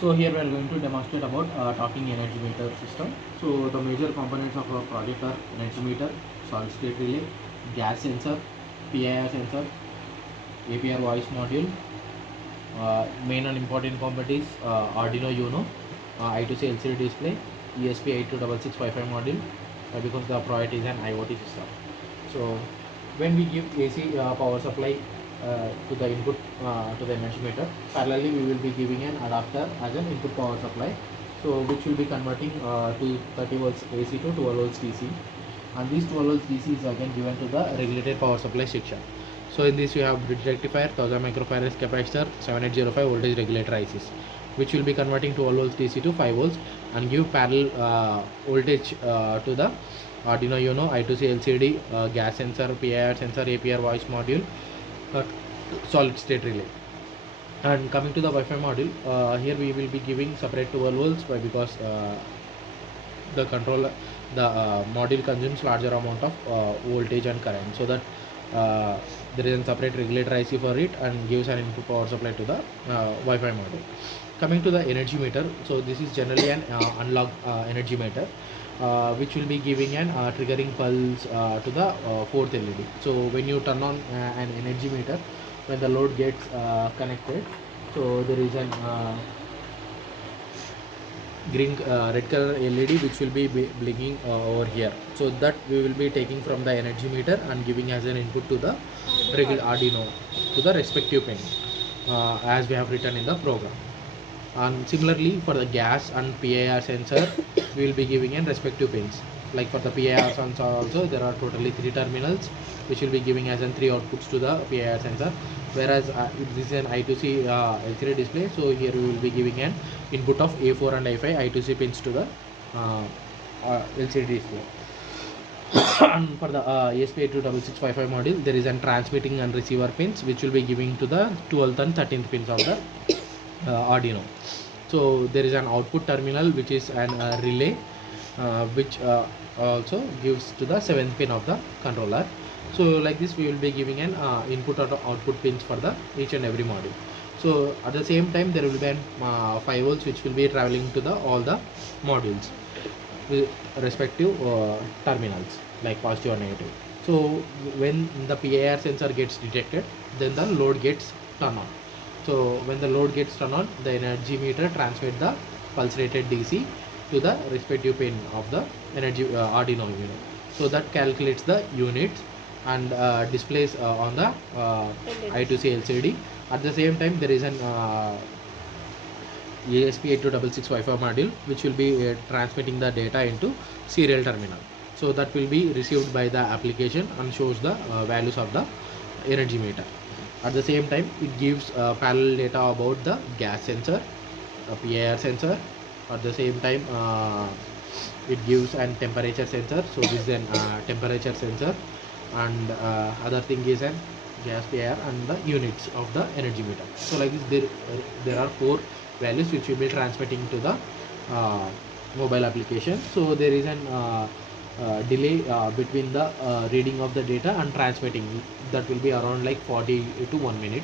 So here we are going to demonstrate about talking energy meter system. So the major components of our project are energy meter, solid state relay, gas sensor, PIR sensor, APR voice module. Main and important component is Arduino Uno, I2C LCD display, ESP826655 module, because the product is an IoT system. So when we give AC power supply to the input to the energy meter, parallelly we will be giving an adapter as an input power supply, so which will be converting to 30 volts AC to 12 volts DC, and these 12 volts DC is again given to the regulated power supply section. So in this you have bridge rectifier, 1000 microfarads capacitor, 7805 voltage regulator ICs, which will be converting 12 volts DC to 5 volts and give parallel voltage to the Arduino Uno, I2C LCD, gas sensor, PIR sensor, APR voice module, uh, solid state relay. And coming to the Wi-Fi module, here we will be giving separate 12 volts because the controller, the module consumes larger amount of voltage and current, so that there is a separate regulator IC for it and gives an input power supply to the Wi-Fi module. Coming to the energy meter, so this is generally an analog energy meter, which will be giving an triggering pulse to the fourth LED. So when you turn on an energy meter, when the load gets connected, so there is an green red color LED which will be blinking over here, so that we will be taking from the energy meter and giving as an input to the regular Arduino to the respective pin, as we have written in the program. And similarly for the gas and PIR sensor, we will be giving in respective pins. Like for the PIR sensor also, there are totally 3 terminals which will be giving as in 3 outputs to the PIR sensor, whereas this is an I2C LCD display, so here we will be giving an input of A4 and I5 I2C pins to the LCD display. And for the ESP826655 module, there is a transmitting and receiver pins which will be giving to the 12th and 13th pins of the Arduino. So there is an output terminal which is an relay which also gives to the 7th pin of the controller. So like this we will be giving an input or output pins for the each and every module. So at the same time there will be an 5 volts which will be traveling to the all the modules with respective terminals, like positive or negative. So when the PIR sensor gets detected, then the load gets turned on. So when the load gets turned on, the energy meter transmit the pulse rated DC to the respective pin of the energy Arduino unit. So that calculates the units and displays on the I2C LCD. At the same time, there is an ESP8266 Wi-Fi module which will be transmitting the data into serial terminal. So that will be received by the application and shows the values of the energy meter. At the same time, it gives parallel data about the gas sensor, PIR sensor. At the same time, it gives an temperature sensor. So this is an temperature sensor, and other thing is an gas PIR and the units of the energy meter. So like this, there are 4 values which will be transmitting to the mobile application. So there is an delay between the reading of the data and transmitting, that will be around like 40 to 1 minute,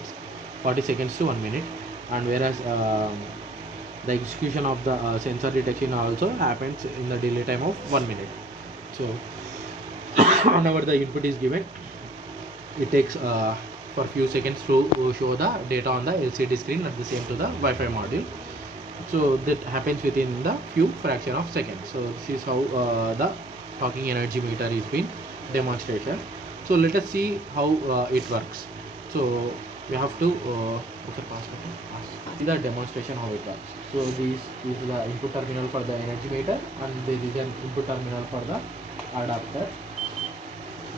40 seconds to 1 minute. And whereas the execution of the sensor detection also happens in the delay time of 1 minute. So whenever the input is given, it takes for few seconds to show the data on the LCD screen, at the same to the Wi-Fi module. So that happens within the few fraction of seconds. So this is how the talking energy meter is been demonstration. So let us see how it works. So we have to see the demonstration how it works. So this is the input terminal for the energy meter, and there is an input terminal for the adapter.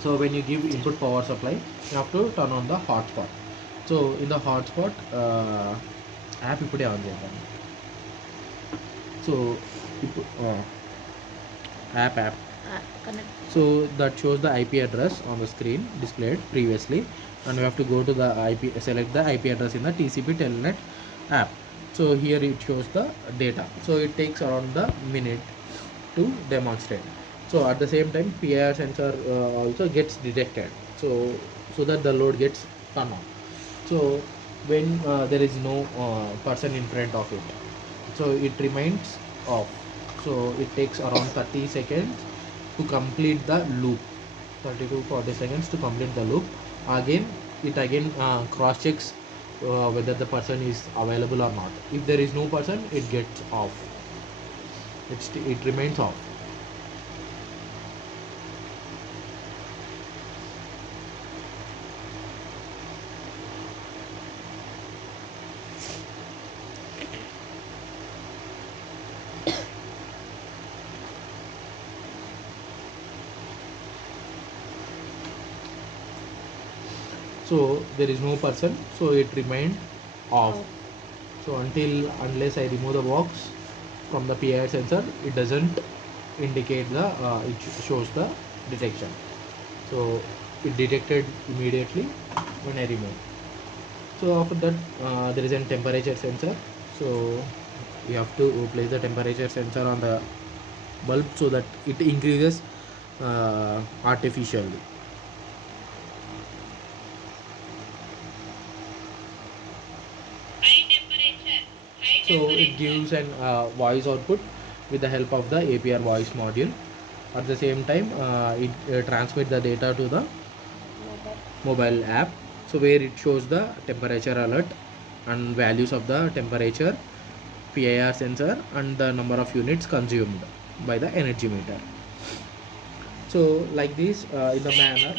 So when you give input power supply, you have to turn on the hotspot. So in the hotspot app ipude on cheyandi. So app Connect. so that shows the IP address on the screen displayed previously, and we have to go to the IP, select the IP address in the TCP Telnet app. So here it shows the data. So it takes around the minute to demonstrate. So at the same time, PIR sensor also gets detected, so that the load gets turned on. So when there is no person in front of it, so it remains off. So it takes around 30 seconds to complete the loop. 30 to 40 seconds to complete the loop. Again, it again cross checks whether the person is available or not. If there is no person, it gets off. It remains off. So there is no person, so it remained off. So unless I remove the box from the PIR sensor, it doesn't indicate the shows the detection. So it detected immediately when I remove. So after that, there is a temperature sensor. So you have to place the temperature sensor on the bulb so that it increases artificially. So it gives an voice output with the help of the APR voice module. At the same time, it transmits the data to the mobile app, so where it shows the temperature alert and values of the temperature, PIR sensor, and the number of units consumed by the energy meter. So like this, in the manner,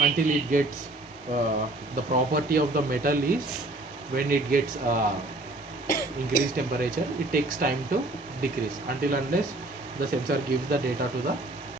until it gets the property of the metal is when it gets increased temperature, it takes time to decrease until unless the sensor gives the data to the